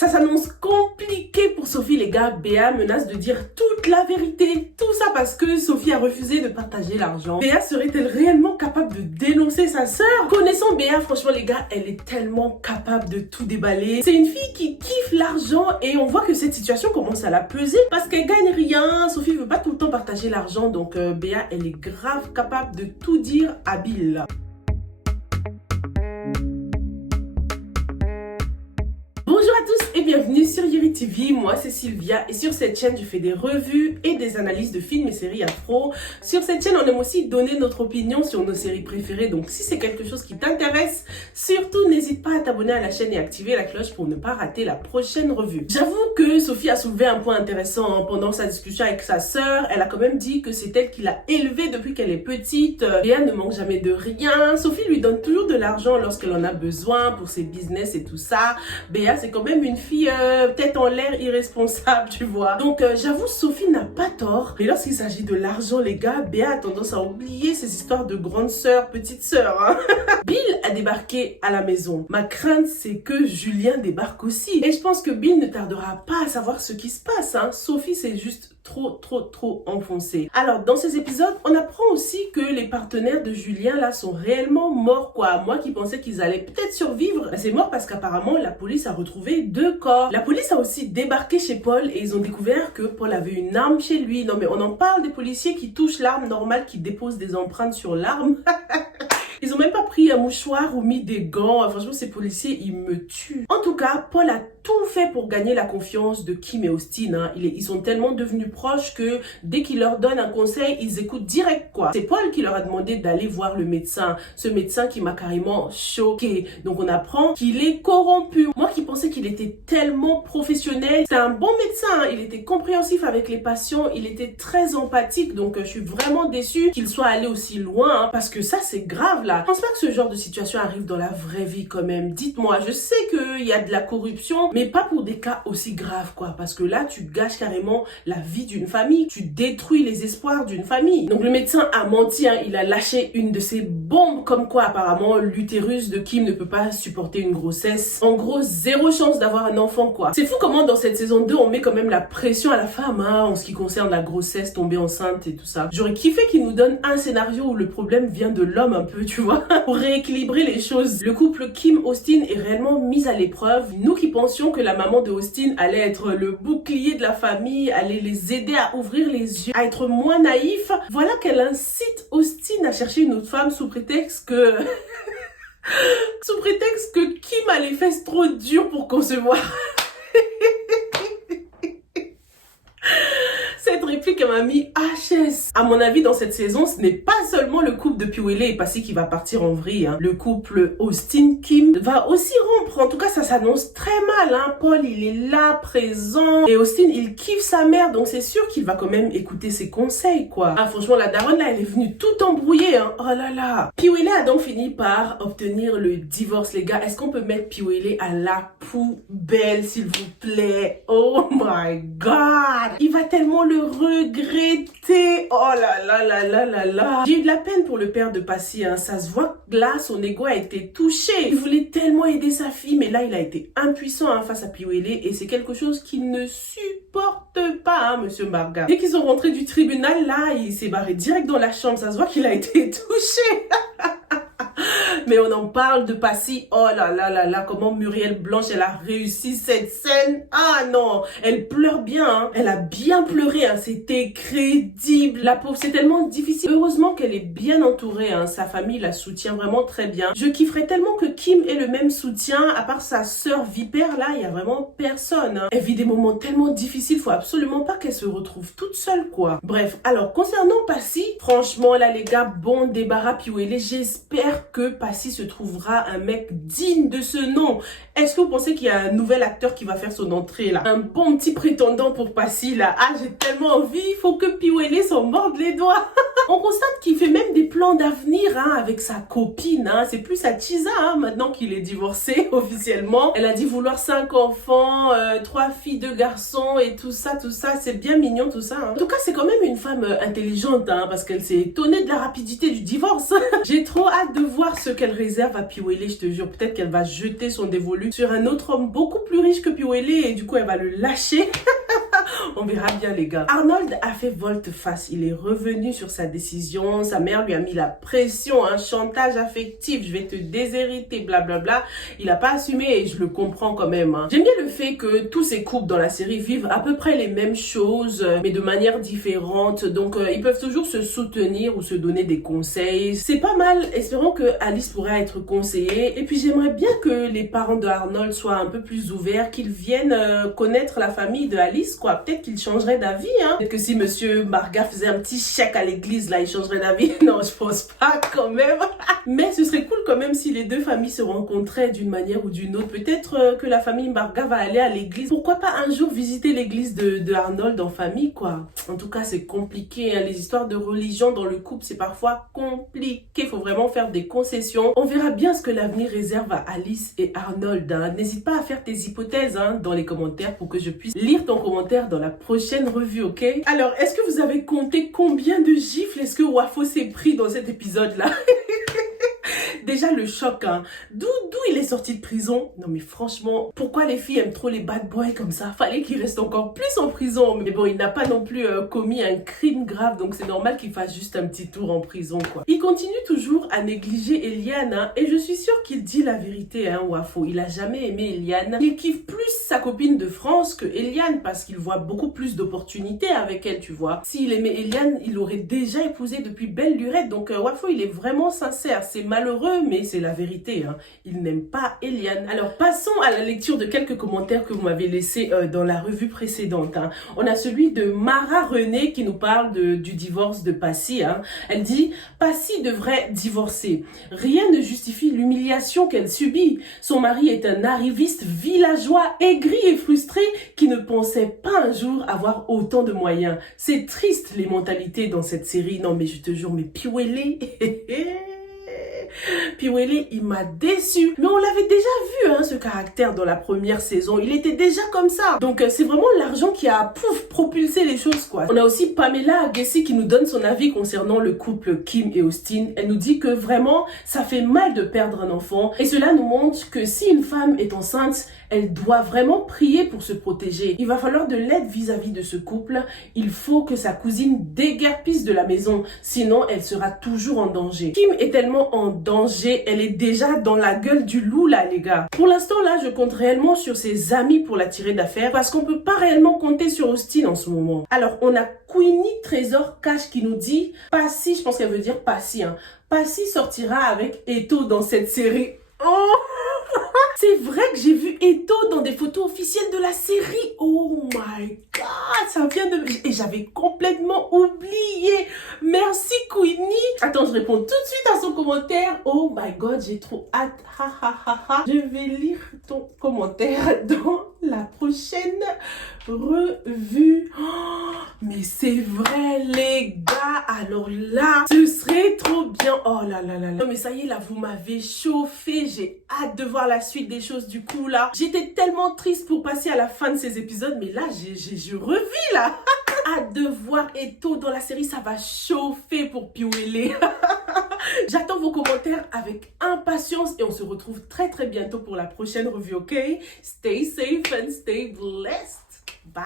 Ça s'annonce compliqué pour Sophie, les gars. Béa menace de dire toute la vérité. Tout ça parce que Sophie a refusé de partager l'argent. Béa serait-elle réellement capable de dénoncer sa sœur? Connaissant Béa, franchement les gars, elle est tellement capable de tout déballer. C'est une fille qui kiffe l'argent et on voit que cette situation commence à la peser parce qu'elle gagne rien. Sophie veut pas tout le temps partager l'argent, donc Béa, elle est grave capable de tout dire à Bill. Bonjour à tous et bienvenue sur Yuri TV, moi c'est Sylvia et sur cette chaîne je fais des revues et des analyses de films et séries afro. Sur cette chaîne on aime aussi donner notre opinion sur nos séries préférées, donc si c'est quelque chose qui t'intéresse, surtout n'hésite pas à t'abonner à la chaîne et activer la cloche pour ne pas rater la prochaine revue. J'avoue que Sophie a soulevé un point intéressant pendant sa discussion avec sa sœur. Elle a quand même dit que c'est elle qui l'a élevée depuis qu'elle est petite. Béa ne manque jamais de rien, Sophie lui donne toujours de l'argent lorsqu'elle en a besoin pour ses business et tout ça. Béa c'est quand même une fille tête en l'air irresponsable, tu vois. Donc j'avoue, Sophie n'a pas tort. Mais lorsqu'il s'agit de l'argent, les gars, Béa a tendance à oublier ces histoires de grande sœur, petite sœur. Hein. Bill a débarqué à la maison. Ma crainte, c'est que Julien débarque aussi. Et je pense que Bill ne tardera pas à savoir ce qui se passe. Hein. Sophie, c'est juste trop enfoncé. Alors dans ces épisodes, on apprend aussi que les partenaires de Julien là sont réellement morts quoi. Moi qui pensais qu'ils allaient peut-être survivre, c'est mort parce qu'apparemment la police a retrouvé 2 corps. La police a aussi débarqué chez Paul et ils ont découvert que Paul avait une arme chez lui. Non mais on en parle des policiers qui touchent l'arme normale, qui déposent des empreintes sur l'arme. Ils ont même pas pris un mouchoir ou mis des gants. Franchement, ces policiers, ils me tuent. En tout cas, Paul a tout fait pour gagner la confiance de Kim et Austin. Hein. Ils sont tellement devenus proches que dès qu'il leur donne un conseil, ils écoutent direct quoi. C'est Paul qui leur a demandé d'aller voir le médecin. Ce médecin qui m'a carrément choqué. Donc on apprend qu'il est corrompu. Moi qui pensais qu'il était tellement professionnel. C'est un bon médecin. Hein. Il était compréhensif avec les patients. Il était très empathique. Donc je suis vraiment déçue qu'il soit allé aussi loin. Hein, parce que ça, c'est grave là. Je pense pas que ce genre de situation arrive dans la vraie vie quand même. Dites-moi, je sais qu'il y a de la corruption, mais pas pour des cas aussi graves quoi. Parce que là, tu gâches carrément la vie d'une famille. Tu détruis les espoirs d'une famille. Donc le médecin a menti, hein. Il a lâché une de ses bombes comme quoi apparemment l'utérus de Kim ne peut pas supporter une grossesse. En gros, 0 chance d'avoir un enfant quoi. C'est fou comment dans cette saison 2, on met quand même la pression à la femme hein, en ce qui concerne la grossesse, tomber enceinte et tout ça. J'aurais kiffé qu'il nous donne un scénario où le problème vient de l'homme un peu, tu vois, pour rééquilibrer les choses. Le couple Kim-Austin est réellement mis à l'épreuve. Nous qui pensions que la maman de Austin allait être le bouclier de la famille, allait les aider à ouvrir les yeux, à être moins naïfs, voilà qu'elle incite Austin à chercher une autre femme sous prétexte que... sous prétexte que Kim a les fesses trop dures pour concevoir. Cette réplique m'a mis HS. À mon avis, dans cette saison, ce n'est pas seulement le couple de Piwele et Passy qui va partir en vrille. Hein. Le couple Austin-Kim va aussi rompre. En tout cas, ça s'annonce très mal. Hein. Paul, il est là, présent. Et Austin, il kiffe sa mère. Donc, c'est sûr qu'il va quand même écouter ses conseils, quoi. Ah, franchement, la daronne, là, elle est venue tout embrouiller. Hein. Oh là là. Piwele a donc fini par obtenir le divorce, les gars. Est-ce qu'on peut mettre Piwele à la poubelle, s'il vous plaît? Oh my God. Il va tellement le regretter. Oh là là là là là là. J'ai eu de la peine pour le père de Passy. Hein. Ça se voit que là, son ego a été touché. Il voulait tellement aider sa fille, mais là, il a été impuissant hein, face à Piwele et c'est quelque chose qu'il ne supporte pas, hein, Monsieur Marga. Dès qu'ils sont rentrés du tribunal, là, il s'est barré direct dans la chambre. Ça se voit qu'il a été touché. Mais on en parle de Passy. Oh là là là là, comment Muriel Blanche, elle a réussi cette scène. Ah non, elle pleure bien. Hein. Elle a bien pleuré. Hein. C'était crédible. La pauvre, c'est tellement difficile. Heureusement qu'elle est bien entourée. Hein. Sa famille la soutient vraiment très bien. Je kifferais tellement que Kim ait le même soutien. À part sa sœur Vipère, là, il y a vraiment personne. Hein. Elle vit des moments tellement difficiles. Faut absolument pas qu'elle se retrouve toute seule, quoi. Bref, alors, concernant Passy, franchement, là, les gars, bon débarras Piwele. J'espère que Passy se trouvera un mec digne de ce nom. Est-ce que vous pensez qu'il y a un nouvel acteur qui va faire son entrée là? Un bon petit prétendant pour Passy là. Ah, j'ai tellement envie. Il faut que Piwele s'en morde les doigts. On constate qu'il fait même des plans d'avenir hein, avec sa copine. Hein. C'est plus sa Chisa hein, maintenant qu'il est divorcé officiellement. Elle a dit vouloir 5 enfants, 3 filles, 2 garçons et tout ça. C'est bien mignon tout ça. Hein. En tout cas, c'est quand même une femme intelligente hein, parce qu'elle s'est étonnée de la rapidité du divorce. J'ai trop hâte de voir ce qu'elle qu'elle réserve à Piwele, je te jure. Peut-être qu'elle va jeter son dévolu sur un autre homme beaucoup plus riche que Piwele et du coup, elle va le lâcher. On verra bien les gars. Arnold a fait volte-face. Il est revenu sur sa décision. Sa mère lui a mis la pression, un chantage affectif. Je vais te déshériter, blablabla. Il n'a pas assumé et je le comprends quand même. Hein. J'aime bien le fait que tous ces couples dans la série vivent à peu près les mêmes choses, mais de manière différente. Donc ils peuvent toujours se soutenir ou se donner des conseils. C'est pas mal. Espérons que Alice pourra être conseillée. Et puis j'aimerais bien que les parents de Arnold soient un peu plus ouverts, qu'ils viennent connaître la famille de Alice, quoi. Peut-être qu'il changerait d'avis, hein. Peut-être que si Monsieur Marga faisait un petit chèque à l'église, là, il changerait d'avis. Non, je pense pas quand même. Mais ce serait cool quand même si les deux familles se rencontraient d'une manière ou d'une autre. Peut-être que la famille Marga va aller à l'église. Pourquoi pas un jour visiter l'église de Arnold en famille, quoi. En tout cas, c'est compliqué, hein. Les histoires de religion dans le couple, c'est parfois compliqué. Il faut vraiment faire des concessions. On verra bien ce que l'avenir réserve à Alice et Arnold, hein. N'hésite pas à faire tes hypothèses, hein, dans les commentaires pour que je puisse lire ton commentaire dans la prochaine revue, ok? Alors, est-ce que vous avez compté combien de gifles est-ce que Wafo s'est pris dans cet épisode-là? Déjà le choc, hein. D'où il est sorti de prison? Non mais franchement, pourquoi les filles aiment trop les bad boys comme ça? Fallait qu'il reste encore plus en prison. Mais bon, il n'a pas non plus commis un crime grave, donc c'est normal qu'il fasse juste un petit tour en prison, quoi. Il continue toujours à négliger Eliane, hein, et je suis sûre qu'il dit la vérité, hein, Wafo. Il a jamais aimé Eliane. Il kiffe plus sa copine de France que Eliane parce qu'il voit beaucoup plus d'opportunités avec elle, tu vois. S'il aimait Eliane, il aurait déjà épousé depuis belle lurette. Donc Wafo, il est vraiment sincère. C'est malheureux, mais c'est la vérité, hein. Il n'aime pas Eliane. Alors passons à la lecture de quelques commentaires que vous m'avez laissés dans la revue précédente, hein. On a celui de Mara René qui nous parle du divorce de Passy, hein. Elle dit « Passy devrait divorcer. Rien ne justifie l'humiliation qu'elle subit. Son mari est un arriviste villageois aigri et frustré qui ne pensait pas un jour avoir autant de moyens. C'est triste les mentalités dans cette série. Non mais je te jure, mais Piwele... Piwele, il m'a déçu. Mais on l'avait déjà vu, hein, ce caractère dans la première saison. Il était déjà comme ça. Donc, c'est vraiment l'argent qui a, propulsé les choses, quoi. On a aussi Pamela Agassi qui nous donne son avis concernant le couple Kim et Austin. Elle nous dit que vraiment, ça fait mal de perdre un enfant. Et cela nous montre que si une femme est enceinte, elle doit vraiment prier pour se protéger. Il va falloir de l'aide vis-à-vis de ce couple. Il faut que sa cousine déguerpisse de la maison. Sinon, elle sera toujours en danger. Kim est tellement en danger. Elle est déjà dans la gueule du loup, là, les gars. Pour l'instant, là, je compte réellement sur ses amis pour la tirer d'affaire parce qu'on peut pas réellement compter sur Austin en ce moment. Alors, on a Queenie Trésor Cash qui nous dit Passy, je pense qu'elle veut dire Passy, hein. Passy sortira avec Eto dans cette série. Oh! C'est vrai que j'ai vu Eto dans des photos officielles de la série. Oh my god, ça vient de... Et j'avais complètement oublié. Merci Queenie. Attends, je réponds tout de suite à son commentaire. Oh my god, j'ai trop hâte. Ha ha ha ha. Je vais lire ton commentaire dans la prochaine revue. Oh, mais c'est vrai les gars. Alors là, ce serait trop bien. Oh là là là là. Non mais ça y est là, vous m'avez chauffé. J'ai hâte de voir la suite des choses du coup là. J'étais tellement triste pour passer à la fin de ces épisodes, mais là je revis là. Hâte de voir Eto dans la série, ça va chauffer pour Piwele. J'attends vos commentaires avec impatience et on se retrouve très très bientôt pour la prochaine revue, ok? Stay safe and stay blessed. Bye.